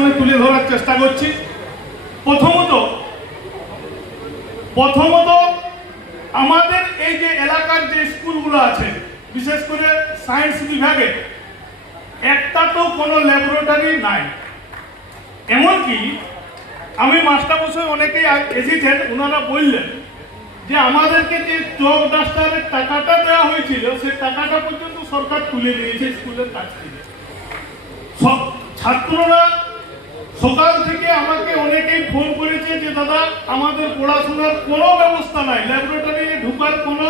সামনে তুলে ধরার চেষ্টা করছি। প্রথমত আমাদের এই যে এলাকার যে স্কুলগুলো আছে, বিশেষ করে সায়েন্স বিভাগে একটাতেও কোনো ল্যাবরেটরি নাই। এমনকি আমি মাস্টারমশাই অনেকেই এসেছেন, ওনারা বললেন যে আমাদেরকে যে চক ডাস্টারের টাকাটা দেওয়া হয়েছিল সেই টাকাটা পর্যন্ত সরকার তুলে নিয়েছে স্কুলের কাছ থেকে। ছাত্ররা সকাল থেকে আমাকে অনেকেই ফোন করেছে যে দাদা আমাদের পড়াশোনার কোনো ব্যবস্থা নাই, ল্যাবরেটরি ঢোকার কোনো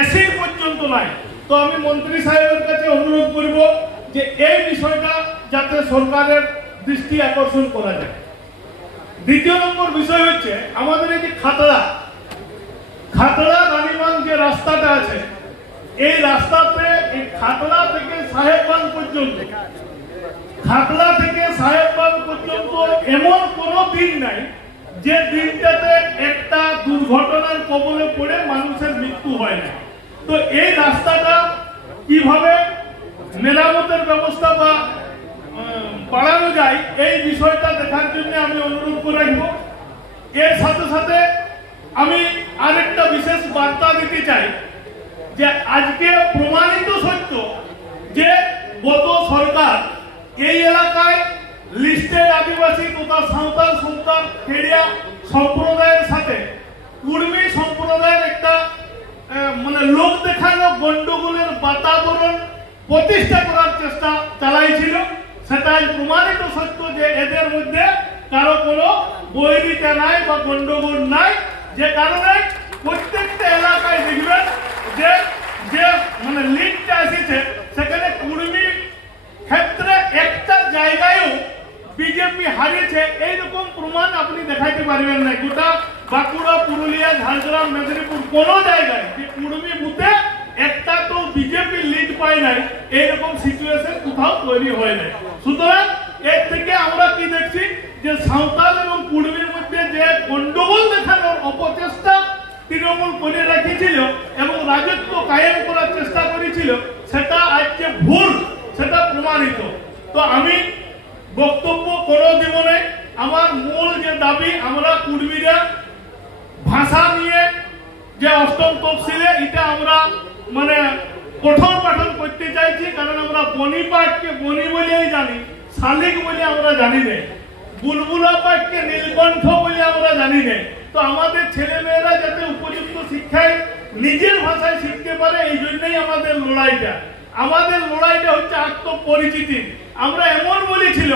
এসি পর্যন্ত নাই। তো আমি মন্ত্রী সাহেবের কাছে অনুরোধ করব যে এই বিষয়টা যাতে সরকারের দৃষ্টি আকর্ষণ করা যায়। দ্বিতীয় নম্বর বিষয় হচ্ছে আমাদের এই যে খাতড়া রানীগঞ্জ যে রাস্তাটা আছে, এই রাস্তাতে এই খাতড়া থেকে সাহেববাগ পর্যন্ত এমন কোনো দিন নাই যে দিনটাতে একটা দুর্ঘটনার কবলে পড়ে মানুষের মৃত্যু হয় না। তো এই রাস্তাটা কিভাবে মেরামতের ব্যবস্থা বা বাড়ানো যায় এই বিষয়টা দেখার জন্য আমি অনুরোধ করে রাখবো। এর সাথে সাথে আমি আরেকটা বিশেষ বার্তা দিতে চাই যে আজকে প্রমাণিত সত্য যে গত সরকার এই এলাকায় লিস্টেড আদিবাসী তথা সাঁওতাল সন্তান খেড়িয়া সম্প্রদায়ের সাথে কুর্মী সম্প্রদায়ের একটা মানে লোক দেখানো গন্ডগোলের বাতাবরণ প্রতিষ্ঠা করার চেষ্টা চালাইছিল। সেটা প্রমাণিত সত্য যে এদের মধ্যে কারো কোনো বৈরিতা নাই বা গন্ডগোল নাই, যে কারণে প্রত্যেকটা এলাকায় দেখবেন যে যে মানে লিডটা এসেছে সেখানে কুর্মী ক্ষেত্রে একটা জায়গায়ও বিজেপি হারিয়েছে এইরকম প্রমাণ আপনি দেখাইতে পারবেন না। গোটা বাঁকুড়া, পুরুলিয়া, ঝাড়গ্রাম, মেদিনীপুর কোনো জায়গায় যে কুর্মী বুথে একটা তো বিজেপি লিড পায় নাই, এইরকম সিচুয়েশন কোথাও তৈরি হয় নাই। সুতরাং এর থেকে আমরা কি দেখছি যে সাঁওতাল এবং কুর্মীর মধ্যে যে গন্ডগোল দেখানোর অপচেষ্টা তৃণমূল করে রেখেছিল এবং রাজত্ব কায়েম করার চেষ্টা করেছিল, সেটা আজকে ভুল, সেটা প্রমাণিত। তো আমি বক্তব্য কোনো দিব না। আমার মূল যে দাবি, আমরা কুর্মীরা ভাষা নিয়ে যে অষ্টম তফসিলে এটা আমরা মানে পঠন পাঠন করতে চাইছি, কারণ আমরা বনি পাঠকে বনি বলেই জানি, শালিক বলে আমরা জানি না, বুলবুলা পাঠকে নীলকণ্ঠ বলে আমরা জানি না। তো আমাদের ছেলেমেয়েরা যাতে উপযুক্ত শিক্ষায় নিজের ভাষায় শিখতে পারে, এই জন্যই আমাদের লড়াইটা হচ্ছে আত্মপরিচিতি। আমরা এমন বলেছিল